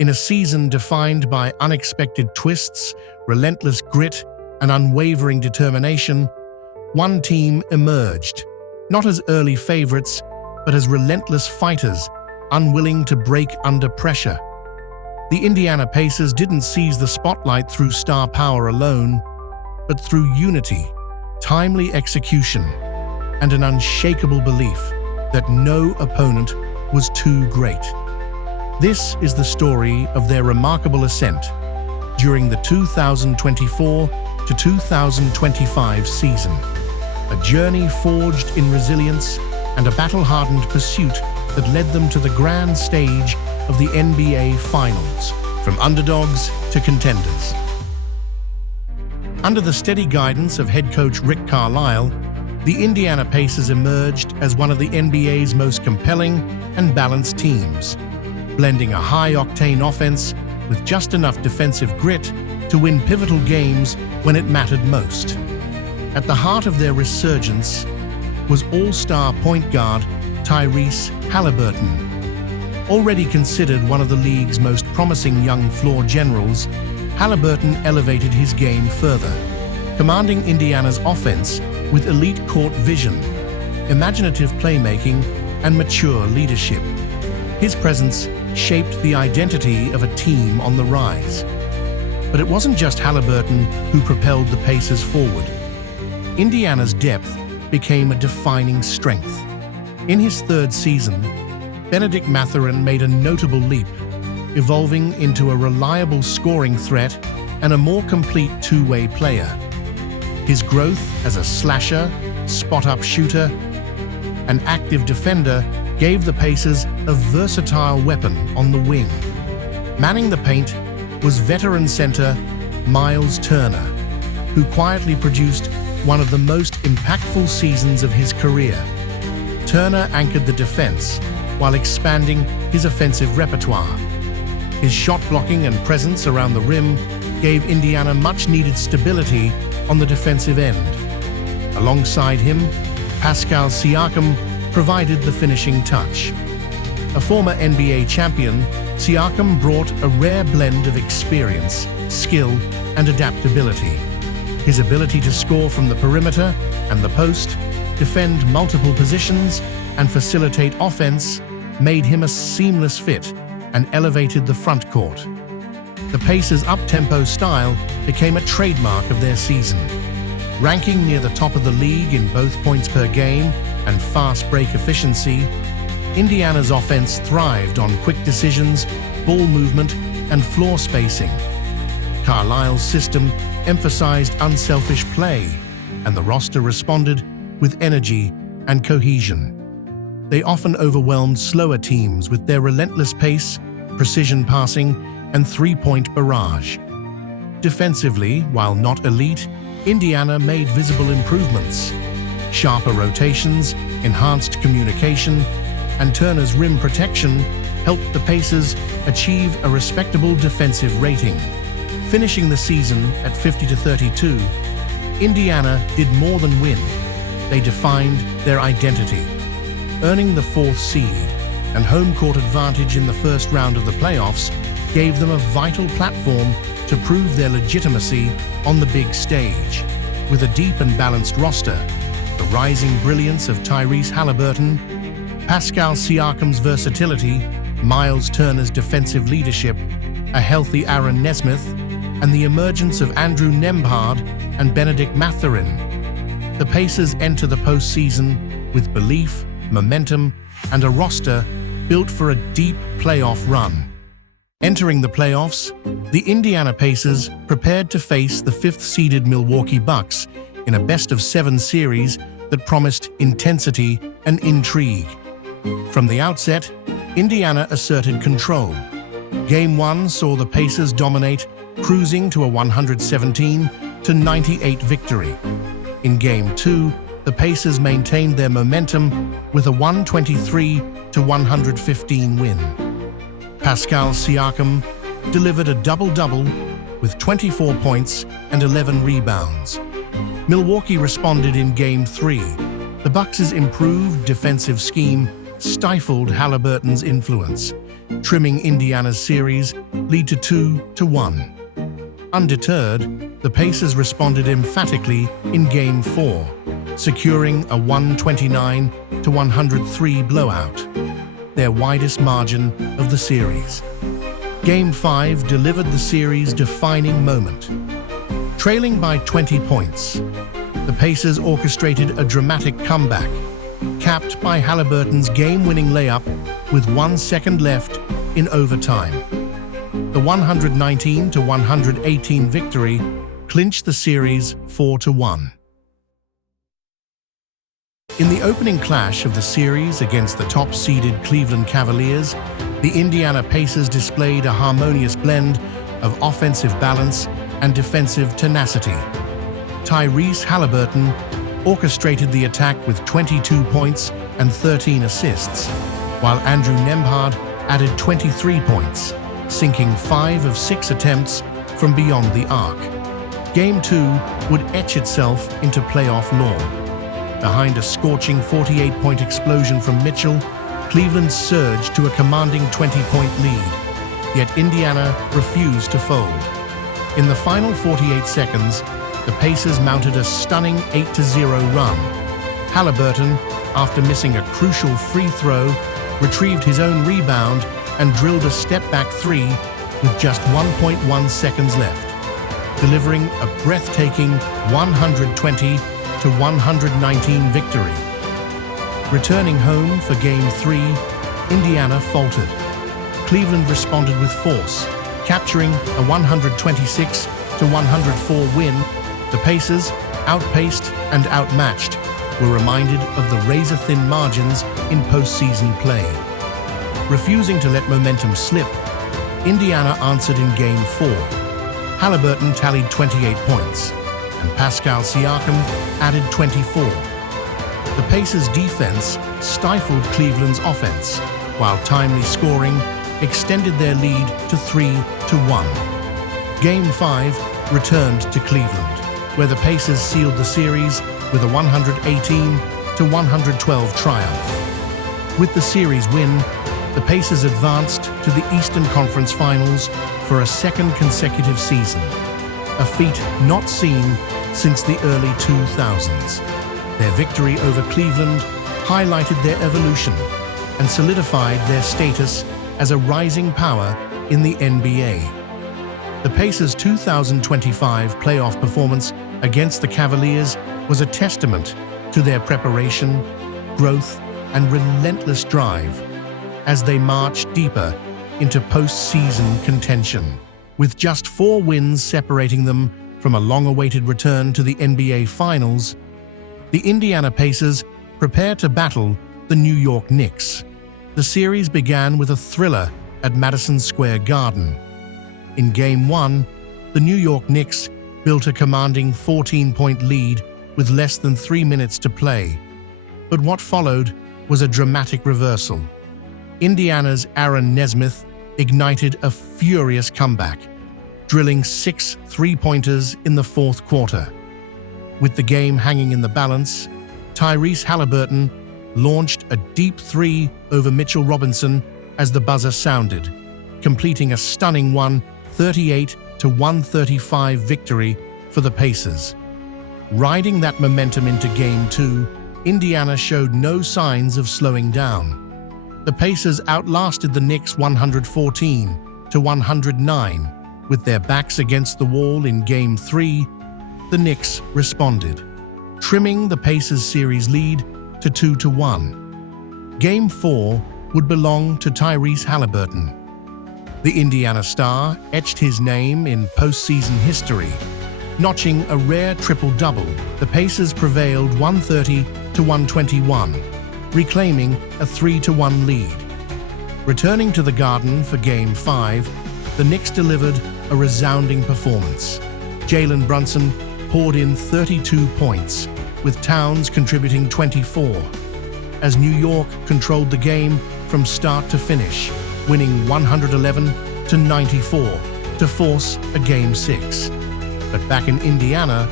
In a season defined by unexpected twists, relentless grit, and unwavering determination, one team emerged, not as early favorites, but as relentless fighters, unwilling to break under pressure. The Indiana Pacers didn't seize the spotlight through star power alone, but through unity, timely execution, and an unshakable belief that no opponent was too great. This is the story of their remarkable ascent during the 2024 to 2025 season, a journey forged in resilience and a battle-hardened pursuit that led them to the grand stage of the NBA Finals, from underdogs to contenders. Under the steady guidance of head coach Rick Carlisle, the Indiana Pacers emerged as one of the NBA's most compelling and balanced teams, blending a high-octane offense with just enough defensive grit to win pivotal games when it mattered most. At the heart of their resurgence was all-star point guard Tyrese Haliburton. Already considered one of the league's most promising young floor generals, Haliburton elevated his game further, commanding Indiana's offense with elite court vision, imaginative playmaking, and mature leadership. His presence shaped the identity of a team on the rise. But it wasn't just Haliburton who propelled the Pacers forward. Indiana's depth became a defining strength. In his third season, Bennedict Mathurin made a notable leap, evolving into a reliable scoring threat and a more complete two-way player. His growth as a slasher, spot-up shooter, and active defender gave the Pacers a versatile weapon on the wing. Manning the paint was veteran center Miles Turner, who quietly produced one of the most impactful seasons of his career. Turner anchored the defense while expanding his offensive repertoire. His shot blocking and presence around the rim gave Indiana much-needed stability on the defensive end. Alongside him, Pascal Siakam provided the finishing touch. A former NBA champion, Siakam brought a rare blend of experience, skill, and adaptability. His ability to score from the perimeter and the post, defend multiple positions, and facilitate offense made him a seamless fit and elevated the front court. The Pacers' up-tempo style became a trademark of their season. Ranking near the top of the league in both points per game and fast break efficiency, Indiana's offense thrived on quick decisions, ball movement, and floor spacing. Carlisle's system emphasized unselfish play, and the roster responded with energy and cohesion. They often overwhelmed slower teams with their relentless pace, precision passing, and three-point barrage. Defensively, while not elite, Indiana made visible improvements. Sharper rotations, enhanced communication, and Turner's rim protection helped the Pacers achieve a respectable defensive rating. Finishing the season at 50-32, Indiana did more than win. They defined their identity. Earning the fourth seed and home court advantage in the first round of the playoffs gave them a vital platform to prove their legitimacy on the big stage. With a deep and balanced roster, the rising brilliance of Tyrese Haliburton, Pascal Siakam's versatility, Miles Turner's defensive leadership, a healthy Aaron Nesmith, and the emergence of Andrew Nembhard and Bennedict Mathurin, the Pacers enter the postseason with belief, momentum, and a roster built for a deep playoff run. Entering the playoffs, the Indiana Pacers prepared to face the fifth-seeded Milwaukee Bucks in a best-of-7 series that promised intensity and intrigue. From the outset, Indiana asserted control. Game 1 saw the Pacers dominate, cruising to a 117-98 victory. In Game 2, the Pacers maintained their momentum with a 123-115 win. Pascal Siakam delivered a double-double with 24 points and 11 rebounds. Milwaukee responded in Game 3. The Bucks' improved defensive scheme stifled Haliburton's influence, trimming Indiana's series lead to 2-1. Undeterred, the Pacers responded emphatically in Game 4, securing a 129-103 blowout, their widest margin of the series. Game 5 delivered the series-defining moment. Trailing by 20 points, the Pacers orchestrated a dramatic comeback, capped by Haliburton's game-winning layup with 1 second left in overtime. The 119-118 victory clinched the series 4-1. In the opening clash of the series against the top-seeded Cleveland Cavaliers, the Indiana Pacers displayed a harmonious blend of offensive balance and defensive tenacity. Tyrese Haliburton orchestrated the attack with 22 points and 13 assists, while Andrew Nembhard added 23 points, sinking 5 of 6 attempts from beyond the arc. Game 2 would etch itself into playoff lore. Behind a scorching 48-point explosion from Mitchell, Cleveland surged to a commanding 20-point lead, yet Indiana refused to fold. In the final 48 seconds, the Pacers mounted a stunning 8-0 run. Haliburton, after missing a crucial free throw, retrieved his own rebound and drilled a step-back three with just 1.1 seconds left, delivering a breathtaking 120-119 victory. Returning home for Game 3, Indiana faltered. Cleveland responded with force, capturing a 126-104 win. The Pacers, outpaced and outmatched, were reminded of the razor-thin margins in postseason play. Refusing to let momentum slip, Indiana answered in Game 4. Haliburton tallied 28 points, and Pascal Siakam added 24. The Pacers' defense stifled Cleveland's offense, while timely scoring extended their lead to 3-1. Game 5 returned to Cleveland, where the Pacers sealed the series with a 118-112 triumph. With the series win, the Pacers advanced to the Eastern Conference Finals for a second consecutive season, a feat not seen since the early 2000s. Their victory over Cleveland highlighted their evolution and solidified their status as a rising power in the NBA. The Pacers' 2025 playoff performance against the Cavaliers was a testament to their preparation, growth, and relentless drive as they marched deeper into postseason contention. With just 4 wins separating them from a long-awaited return to the NBA Finals, the Indiana Pacers prepare to battle the New York Knicks. The series began with a thriller at Madison Square Garden. In Game 1, the New York Knicks built a commanding 14-point lead with less than 3 minutes to play. But what followed was a dramatic reversal. Indiana's Aaron Nesmith ignited a furious comeback, drilling 6 three-pointers in the fourth quarter. With the game hanging in the balance, Tyrese Haliburton launched a deep three over Mitchell Robinson as the buzzer sounded, completing a stunning 138-135 victory for the Pacers. Riding that momentum into Game 2, Indiana showed no signs of slowing down. The Pacers outlasted the Knicks 114-109. With their backs against the wall in Game 3, the Knicks responded, trimming the Pacers' series lead to 2-1. Game 4 would belong to Tyrese Haliburton. The Indiana star etched his name in postseason history, notching a rare triple-double. The Pacers prevailed 130-121, reclaiming a 3-1 lead. Returning to the Garden for Game 5, the Knicks delivered a resounding performance. Jalen Brunson poured in 32 points, with Towns contributing 24, as New York controlled the game from start to finish, winning 111-94 to force a Game 6. But back in Indiana,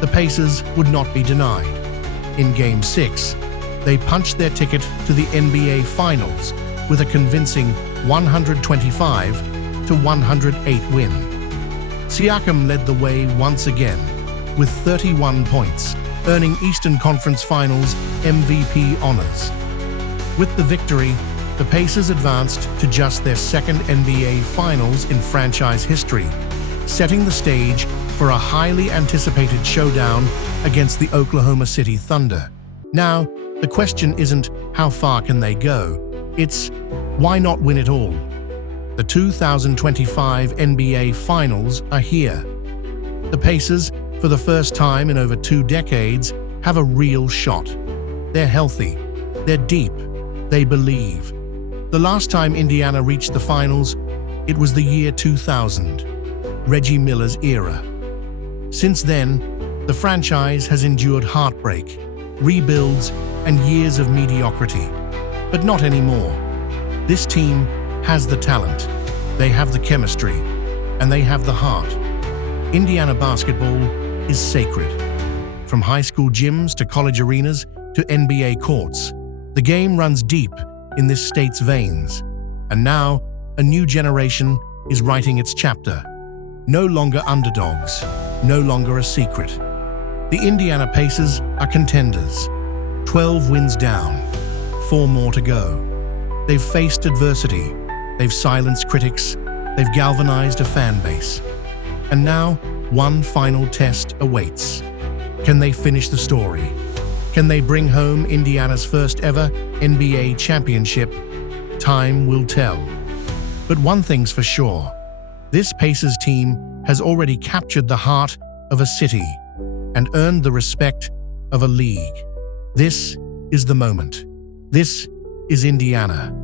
the Pacers would not be denied. In Game 6, they punched their ticket to the NBA Finals with a convincing 125-108 win. Siakam led the way once again with 31 points, earning Eastern Conference Finals MVP honors. With the victory, the Pacers advanced to just their second NBA Finals in franchise history, setting the stage for a highly anticipated showdown against the Oklahoma City Thunder. Now, the question isn't how far can they go, it's why not win it all? The 2025 NBA Finals are here. The Pacers, for the first time in over 2 decades, have a real shot. They're healthy, they're deep, they believe. The last time Indiana reached the finals, it was the year 2000, Reggie Miller's era. Since then, the franchise has endured heartbreak, rebuilds, and years of mediocrity. But not anymore. This team has the talent, they have the chemistry, and they have the heart. Indiana basketball is sacred. From high school gyms to college arenas to NBA courts, the game runs deep in this state's veins. And now, a new generation is writing its chapter. No longer underdogs, no longer a secret. The Indiana Pacers are contenders. 12 wins down, 4 more to go. They've faced adversity, they've silenced critics, they've galvanized a fan base. And now, one final test awaits. Can they finish the story? Can they bring home Indiana's first ever NBA championship? Time will tell. But one thing's for sure. This Pacers team has already captured the heart of a city and earned the respect of a league. This is the moment. This is Indiana.